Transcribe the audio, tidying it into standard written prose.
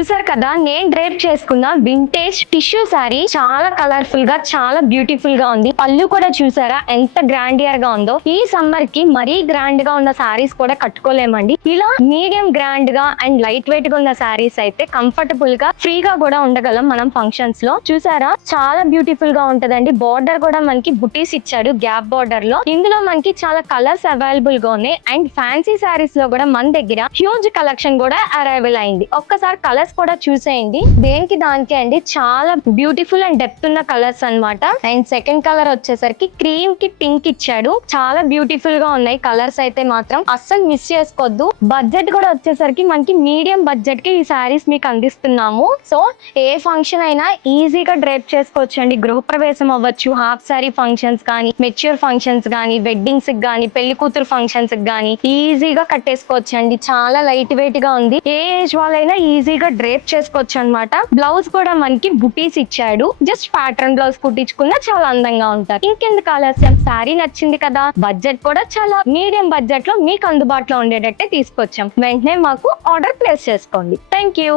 చూసారు కదా, నేను డ్రేప్ చేసుకున్న వింటేజ్ టిష్యూ శారీ చాలా కలర్ఫుల్ గా, చాలా బ్యూటిఫుల్ గా ఉంది. పళ్ళు కూడా చూసారా ఎంత గ్రాండియర్ గా ఉందో. ఈ సమ్మర్ కి మరీ గ్రాండ్ గా ఉన్న శారీస్ కూడా కట్టుకోలేమండి. ఇలా మీడియం గ్రాండ్ గా అండ్ లైట్ వెయిట్ గా ఉన్న శారీస్ అయితే కంఫర్టబుల్ గా, ఫ్రీగా కూడా ఉండగలం మనం ఫంక్షన్స్ లో. చూసారా చాలా బ్యూటిఫుల్ గా ఉంటదండి. బార్డర్ కూడా మనకి బుటీస్ ఇచ్చాడు గ్యాప్ బార్డర్ లో. ఇందులో మనకి చాలా కలర్స్ అవైలబుల్ గా ఉన్నాయి. అండ్ ఫ్యాన్సీ శారీస్ లో కూడా మన దగ్గర హ్యూజ్ కలెక్షన్ కూడా అరైవల్ అయింది. ఒక్కసారి కలర్స్ కూడా చూసేయండి. దేనికి దానికి అండి, చాలా బ్యూటిఫుల్ అండ్ డెప్త్ ఉన్న కలర్స్ అన్నమాట. అండ్ సెకండ్ కలర్ వచ్చేసరికి క్రీమ్ కి పింక్ ఇచ్చాడు. చాలా బ్యూటిఫుల్ గా ఉన్నాయి కలర్స్ అయితే మాత్రం అస్సలు మిస్ చేసుకోవద్దు. బడ్జెట్ కూడా వచ్చేసరికి మనకి మీడియం బడ్జెట్ కి ఈ శారీస్ మీకు అందిస్తున్నాము. సో ఏ ఫంక్షన్ అయినా ఈజీగా డ్రేప్ చేసుకోవచ్చు అండి. గృహప్రవేశం అవ్వచ్చు, హాఫ్ శారీ ఫంక్షన్స్ కానీ, మెచ్యూర్ ఫంక్షన్స్ కానీ, వెడ్డింగ్స్ కి కానీ, పెళ్లి కూతురు ఫంక్షన్స్ కి కానీ ఈజీగా కట్టేసుకోవచ్చు అండి. చాలా లైట్ వెయిట్ గా ఉంది. ఏ ఏజ్ వాళ్ళైనా ఈజీగా డ్రేప్ చేసుకోవచ్చు అన్నమాట. బ్లౌజ్ కూడా మనకి బుటీస్ ఇచ్చాడు. జస్ట్ ప్యాటర్న్ బ్లౌజ్ కుట్టించుకున్నా చాలా అందంగా ఉంటారు. ఇంకెందుకు ఆలస్యం, శారీ నచ్చింది కదా, బడ్జెట్ కూడా చాలా మీడియం బడ్జెట్ లో మీకు అందుబాటులో ఉండేటట్టే తీసుకొచ్చాం. వెంటనే మాకు ఆర్డర్ ప్లేస్ చేసుకోండి. Thank you.